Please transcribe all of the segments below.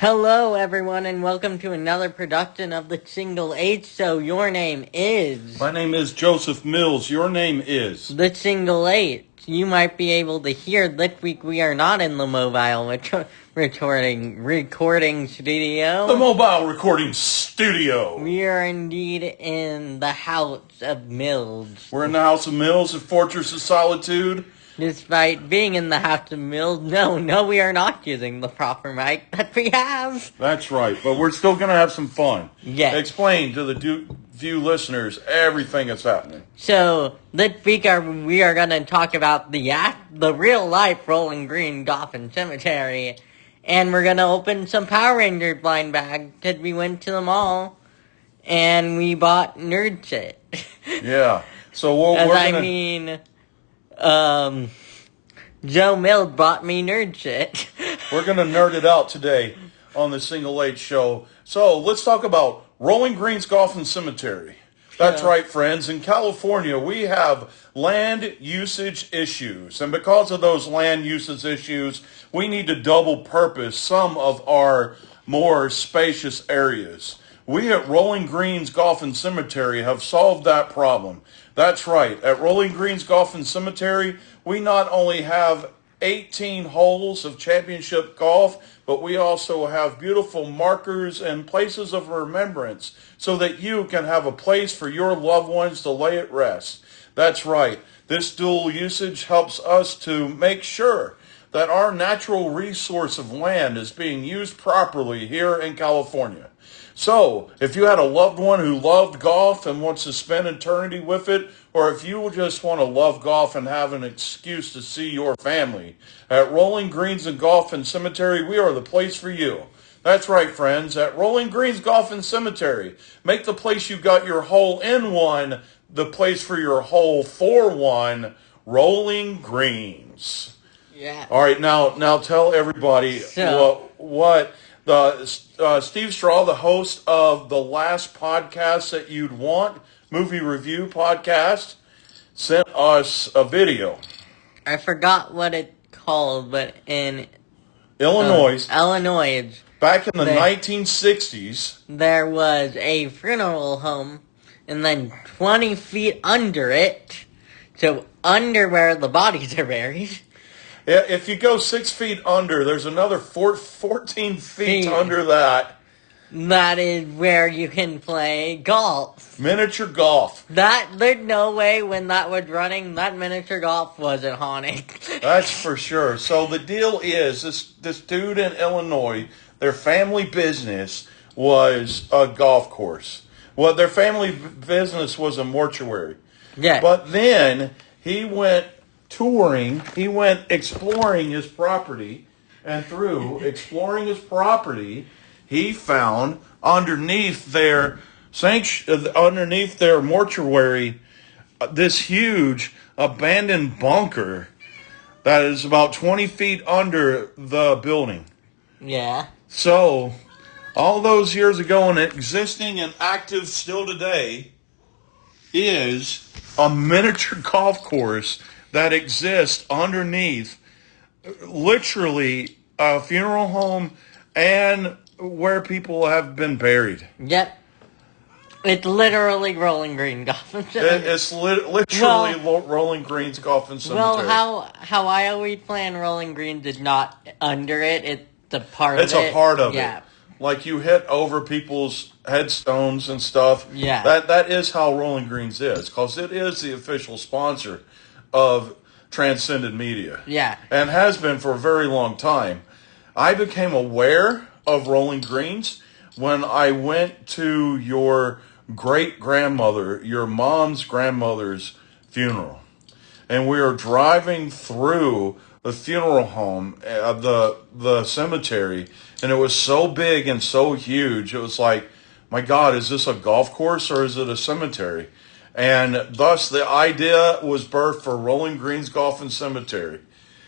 Hello, everyone, and welcome to another production of the Single H Show. Your name is My name is Joseph Mills. Your name is the Single H. You might be able to hear this week we are not in the mobile recording studio. the Mobile Recording Studio. We are indeed in the house of Mills. We're in the House of Mills, a fortress of solitude. Despite being in the house of Mills, no, we are not using the proper mic that we have. That's right, but we're still going to have some fun. Yes. Explain to the few listeners everything that's happening. So this week we are going to talk about the real life Rolling Green Gotham Cemetery, and we're going to open some Power Rangers blind bags because we went to the mall and we bought nerd shit. Yeah. So we're going to. Joe Mills bought me nerd shit. We're going to nerd it out today on the Single H Show. So let's talk about Rolling Green's Gotham Cemetery. That's right, friends. In California, we have land usage issues. And because of those land usage issues, we need to double purpose some of our more spacious areas. We at Rolling Green's Gotham Cemetery have solved that problem. That's right. At Rolling Green's Gotham Cemetery, we not only have 18 holes of championship golf, but we also have beautiful markers and places of remembrance so that you can have a place for your loved ones to lay at rest. That's right. This dual usage helps us to make sure that our natural resource of land is being used properly here in California. So, if you had a loved one who loved golf and wants to spend eternity with it, or if you just want to love golf and have an excuse to see your family, at Rolling Greens and Golf and Cemetery, we are the place for you. That's right, friends. At Rolling Greens Golf and Cemetery, make the place you got your hole in one the place for your hole for one. Rolling Greens. Yeah. All right, now tell everybody what Steve Straw, the host of the last podcast that you'd want, movie review podcast, sent us a video. I forgot what it called, but in Illinois, back in the 1960s, there was a funeral home, and then 20 feet under it, so under where the bodies are buried. If you go 6 feet under, there's another 14 feet under that. That is where you can play golf. Miniature golf. There's no way when that was running, that miniature golf wasn't haunted. That's for sure. So the deal is, this dude in Illinois, their family business was a golf course. Well, their family business was a mortuary. Yeah. But then he went touring, he went exploring his property, and through exploring his property, he found underneath their mortuary this huge abandoned bunker that is about 20 feet under the building. Yeah. So, all those years ago and existing and active still today is a miniature golf course that exists underneath literally a funeral home and where people have been buried. Yep. It's literally Rolling Green Golf and Cemetery. It's literally Rolling Green's Golf and Cemetery. Well, how I always plan Rolling Greens is not under it. It's a part of it. It's a part of it. Like you hit over people's headstones and stuff. Yeah. That is how Rolling Greens is, because it is the official sponsor of Transcended Media. Yeah. And has been for a very long time. I became aware of Rolling Greens when I went to your great-grandmother, your mom's grandmother's funeral. And we were driving through the funeral home, the cemetery, and it was so big and so huge. It was like, my God, is this a golf course or is it a cemetery? And thus the idea was birthed for Rolling Greens Golf and Cemetery.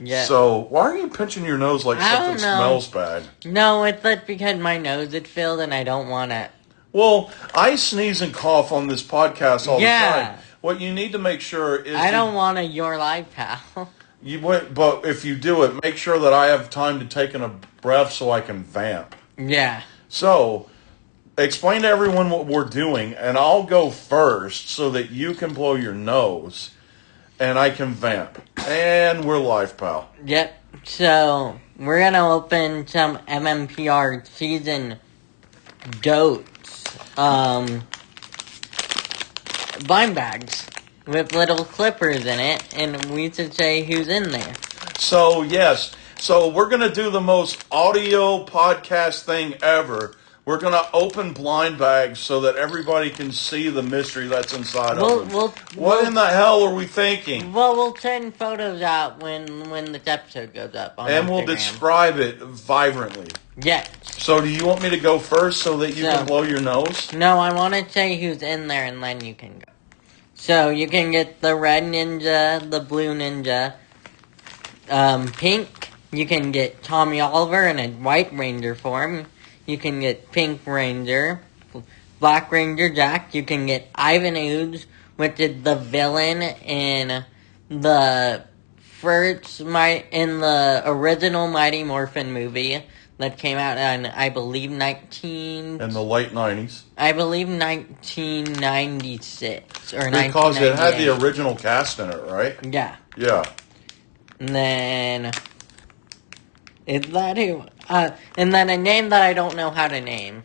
Yeah. So why are you pinching your nose like something smells bad? No, it's like because my nose is filled and I don't want it. Well, I sneeze and cough on this podcast all the time. What you need to make sure is I don't want a Your Life pal. But if you do it, make sure that I have time to take in a breath so I can vamp. Yeah. So, explain to everyone what we're doing, and I'll go first so that you can blow your nose and I can vamp. And we're live, pal. Yep. So we're gonna open some MMPR season goats blind bags with little clippers in it, and we should say who's in there. So, yes. So, we're going to do the most audio podcast thing ever. We're going to open blind bags so that everybody can see the mystery that's inside of them. What in the hell are we thinking? Well, we'll send photos out when this episode goes up on And Instagram. we'll describe it vibrantly. Yes. So, do you want me to go first so that you can blow your nose? No, I want to say who's in there, and then you can go. So, you can get the red ninja, the blue ninja, pink. You can get Tommy Oliver in a white ranger form. You can get pink ranger, black ranger Jack. You can get Ivan Ooze, which is the villain in the original Mighty Morphin movie that came out in, I believe, In the late 90s. I believe 1996 or 1998. Because it had the original cast in it, right? Yeah. Yeah. And then... Is that who? And then a name that I don't know how to name.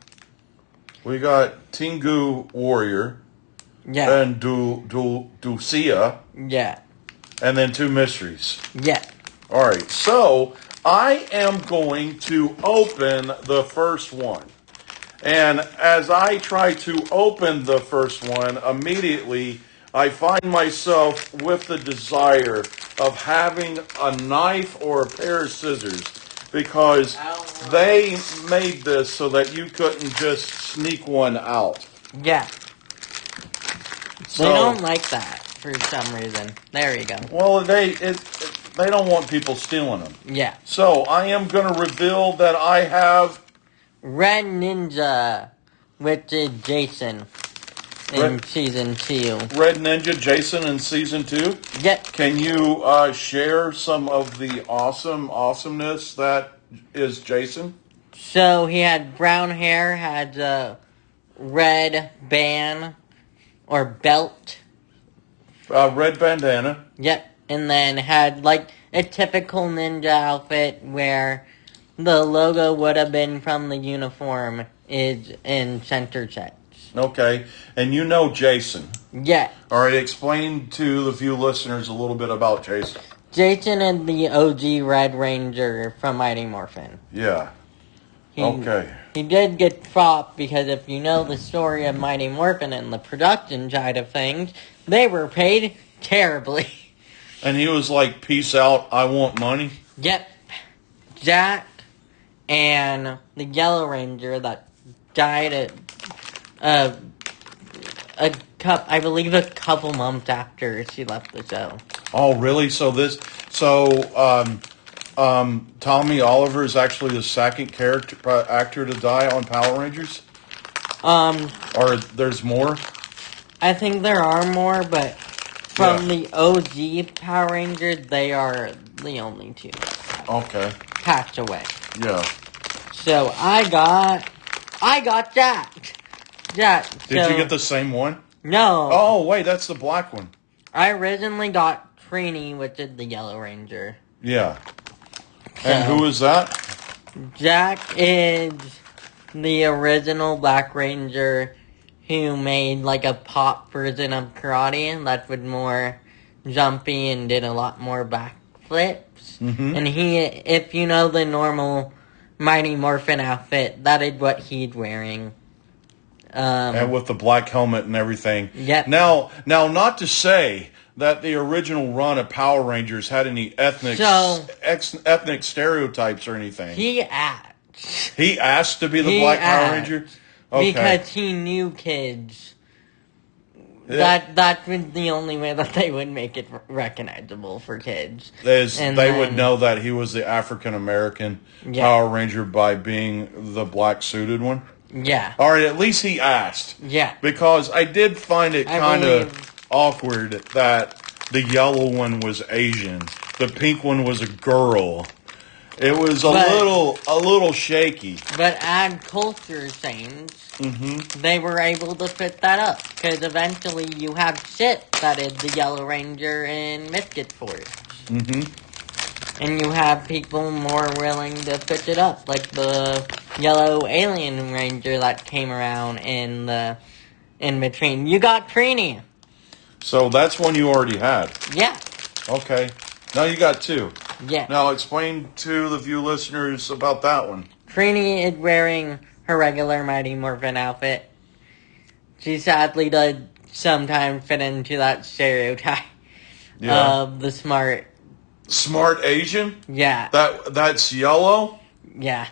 We got Tengu Warrior. Yeah. And Dulcia. Yeah. And then two mysteries. Yeah. All right. So I am going to open the first one. And as I try to open the first one, immediately I find myself with the desire of having a knife or a pair of scissors, because they made this so that you couldn't just sneak one out. Yeah. So, they don't like that for some reason. There you go. Well, they don't want people stealing them. Yeah. So I am going to reveal that I have Red Ninja, which is Jason in season 2. Red Ninja Jason in season 2. Yep. Can you share some of the awesomeness that is Jason? So he had brown hair, had a red band or belt. Red bandana. Yep. And then had like a typical ninja outfit where the logo would have been from the uniform is in center checks. Okay. And you know Jason. Yeah. All right. Explain to the few listeners a little bit about Jason. Jason is the OG Red Ranger from Mighty Morphin. Yeah. Okay. He did get fought because if you know the story of Mighty Morphin and the production side of things, they were paid terribly. And he was like, "Peace out, I want money." Yep. Jack and the Yellow Ranger that died I believe a couple months after she left the show. Oh, really? So Tommy Oliver is actually the second actor to die on Power Rangers? Or there's more? I think there are more, but from the OG Power Rangers, they are the only two that passed away. Yeah. So I got Jack. Did you get the same one? No. Oh, wait, that's the black one. I originally got Trini, which is the Yellow Ranger. Yeah. And who is that? Jack is the original Black Ranger who made like a pop version of karate that was more jumpy and did a lot more backflips. Mm-hmm. And if you know the normal Mighty Morphin outfit, that is what he's wearing. And with the black helmet and everything. Yep. Now, not to say that the original run of Power Rangers had any ethnic stereotypes or anything. He asked. He asked to be the Black Power Ranger? Okay. Because he knew kids. That was the only way that they would make it recognizable for kids. They would know that he was the African American Power Ranger by being the black suited one. Yeah. All right, at least he asked. Yeah. Because I did find it kind of awkward that the yellow one was Asian, the pink one was a girl, It was a little shaky. But add culture change, they were able to fit that up. Because eventually you have shit that is the Yellow Ranger in Misfit Force. And you have people more willing to fit it up. Like the Yellow Alien Ranger that came around in between. You got Trini. So that's one you already had. Yeah. Okay. Now you got two. Yeah. Now explain to the view listeners about that one. Trini is wearing her regular Mighty Morphin outfit. She sadly does sometimes fit into that stereotype of the smart Asian? Yeah. That's yellow? Yeah.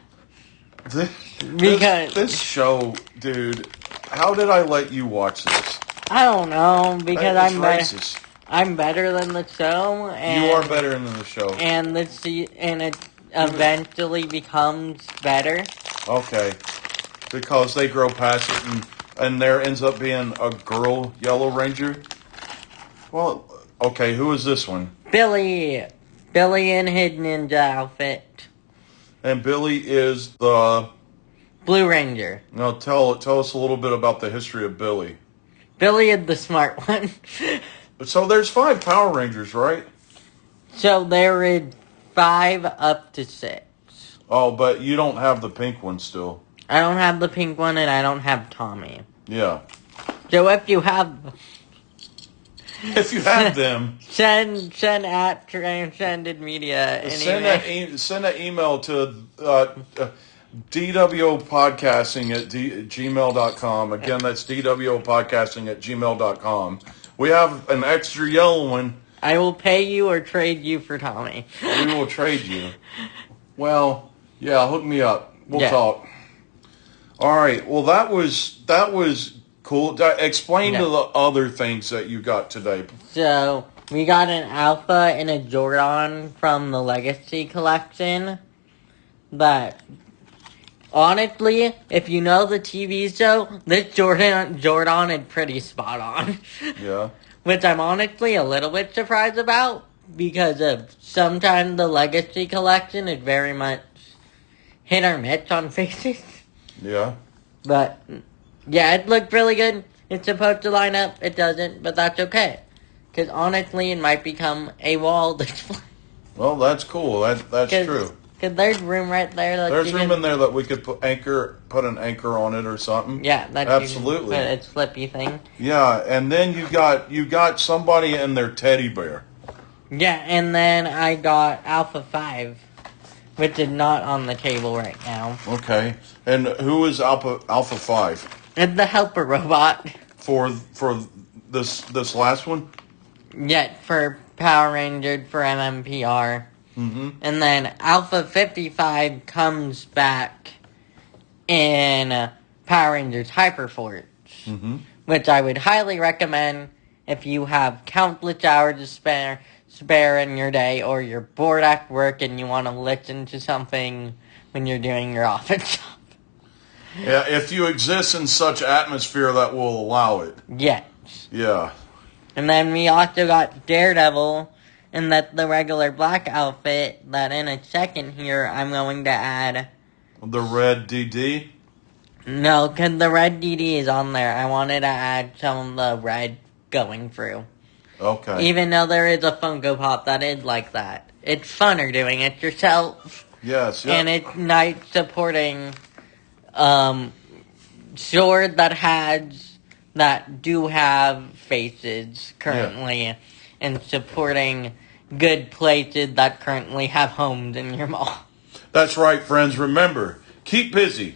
This show, dude, how did I let you watch this? I don't know, because racist. I'm better than the show, and you are better than the show, and it eventually becomes better. Okay, because they grow past it, and there ends up being a girl Yellow Ranger. Well, okay, who is this one? Billy in his ninja outfit. And Billy is the Blue Ranger. Now tell us a little bit about the history of Billy. Billy is the smart one. So there's 5 Power Rangers, right? So there is 5 up to 6. Oh, but you don't have the pink one still. I don't have the pink one, and I don't have Tommy. Yeah. So if you have them, send at Transcended Media. Send that email to dwopodcasting@gmail.com. Again, that's dwopodcasting@gmail.com. We have an extra yellow one. I will pay you or trade you for Tommy. We will trade you. Well, yeah, hook me up. We'll talk. All right. Well, that was cool. Explain to the other things that you got today. So we got an Alpha and a Jordan from the Legacy Collection. But honestly, if you know the TV show, this Jordan is pretty spot on. Yeah. Which I'm honestly a little bit surprised about, because of sometimes the Legacy Collection is very much hit or miss on faces. Yeah. But yeah, it looked really good. It's supposed to line up. It doesn't, but that's okay. Because honestly, it might become a wall display. Well, that's cool. That's true. Because there's room right there. There's room in there that we could put an anchor on it or something. Yeah, that's absolutely. It's flippy thing. Yeah, and then you got somebody in their teddy bear. Yeah, and then I got Alpha 5, which is not on the table right now. Okay, and who is Alpha 5? It's the helper robot. For this last one? Yeah, for Power Rangers, for MMPR. Mm-hmm. And then Alpha 55 comes back in Power Rangers Hyperforce, which I would highly recommend if you have countless hours to spare in your day, or you're bored at work and you want to listen to something when you're doing your office job. Yeah, if you exist in such atmosphere that will allow it. Yes. Yeah. And then we also got Daredevil, and that's the regular black outfit that in a second here I'm going to add. The red DD? No, because the red DD is on there. I wanted to add some of the red going through. Okay. Even though there is a Funko Pop that is like that. It's funner doing it yourself. Yes, yeah. And it's nice supporting sword that do have faces currently, and supporting good places that currently have homes in your mall. That's right, friends. Remember, keep busy.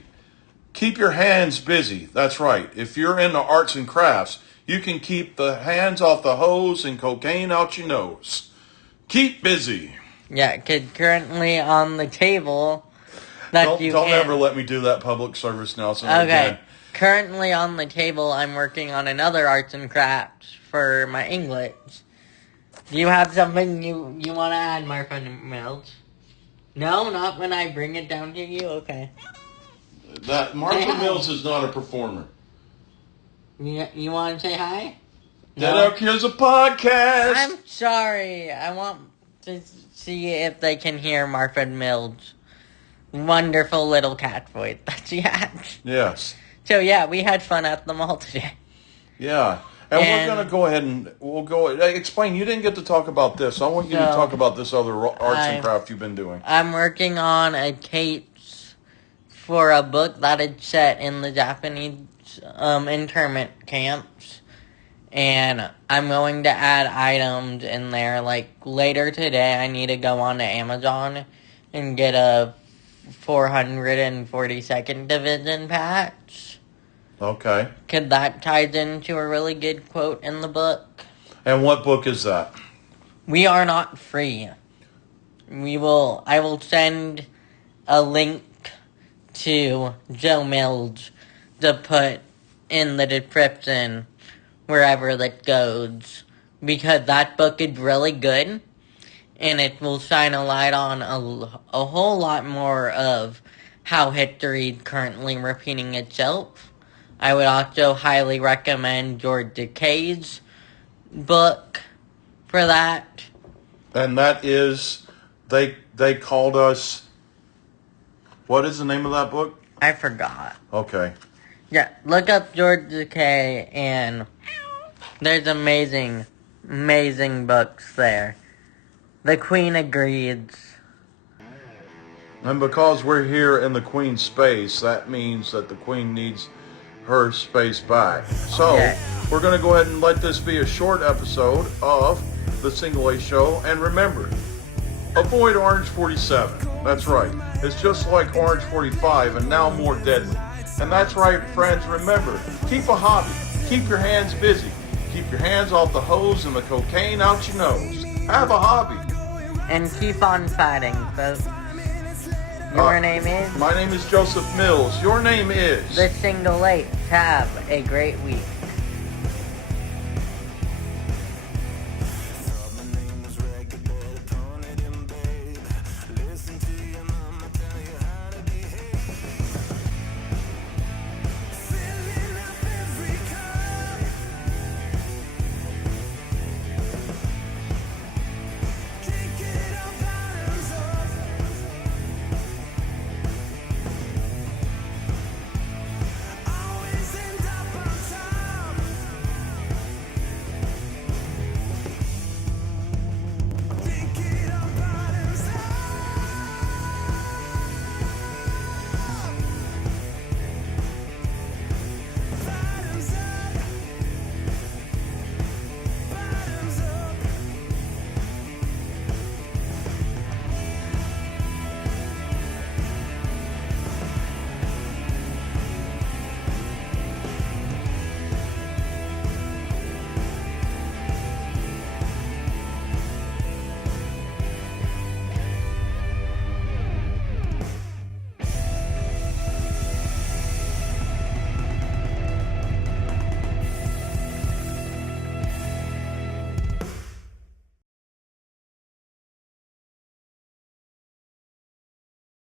Keep your hands busy. That's right. If you're into arts and crafts, you can keep the hands off the hose and cocaine out your nose. Keep busy. Yeah, because currently on the table Don't ever let me do that public service announcement again. Currently on the table, I'm working on another arts and crafts for my English. Do you have something you want to add, Martha Mills? No, not when I bring it down to you? Okay. That Martha Mills is not a performer. You want to say hi? Dead Out Here's a podcast. I'm sorry. I want to see if they can hear Martha Mills' wonderful little cat voice that she had. Yes. So yeah, we had fun at the mall today. Yeah. And And- we're going to go ahead and we'll go. Explain. You didn't get to talk about this. I want you to So, talk about this other arts and craft you've been doing. I'm working on a case for a book that is set in the Japanese internment camps. And I'm going to add items in there. Like later today, I need to go on to Amazon and get a 442nd Division patch. Okay. Because that ties into a really good quote in the book. And what book is that? We are not free. I will send a link to Joe Mills to put in the description wherever that goes, because that book is really good, and it will shine a light on a whole lot more of how history is currently repeating itself. I would also highly recommend George Takei's book for that. And that is, they called us, what is the name of that book? I forgot. Okay. Yeah, look up George Takei, and there's amazing, amazing books there. The Queen agrees. And because we're here in the Queen's space, that means that the Queen needs her space back. So, Okay. we're going to go ahead and let this be a short episode of the Single A Show. And remember, avoid Orange 47. That's right. It's just like Orange 45 and now more deadly. And that's right, friends. Remember, keep a hobby. Keep your hands busy. Keep your hands off the hose and the cocaine out your nose. Have a hobby. And keep on fighting, folks. Your name is? My name is Joseph Mills. Your name is? The Single Eight. Have a great week.